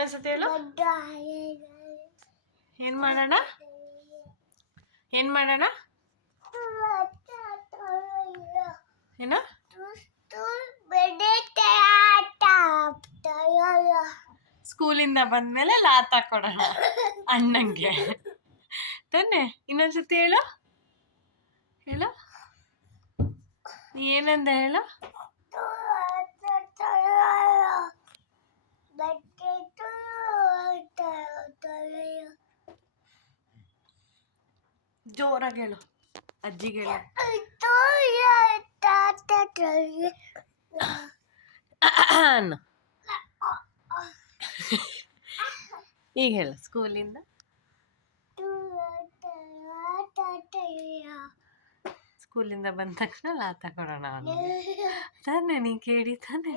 ಇನ್ನೊಂದ್ಸತಿ ಹೇಳು. ಏನ್ ಮಾಡೋಣ ಏನ್ ಮಾಡೋಣ ಏನ ಸ್ಕೂಲಿಂದ ಬಂದ್ಮೇಲೆ ಲಾತ ಕೊಡೋಣ ಅಣ್ಣಂಗೆ ತಾನೆ. ಇನ್ನೊಂದ್ಸತಿ ಹೇಳು ಹೇಳು, ನೀ ಏನಂದ ಹೇಳು. ಜೋರಾಗಿ ಹೇಳು, ಅಜ್ಜಿಗೆ ಹೇಳು. ಈಗ ಹೇಳು, ಸ್ಕೂಲಿಂದ ಬಂದ ತಕ್ಷಣ ಲಾತ ಕೊಡೋಣ ತಾನೆ. ನೀ ಕೇಳಿ ತಾನೆ.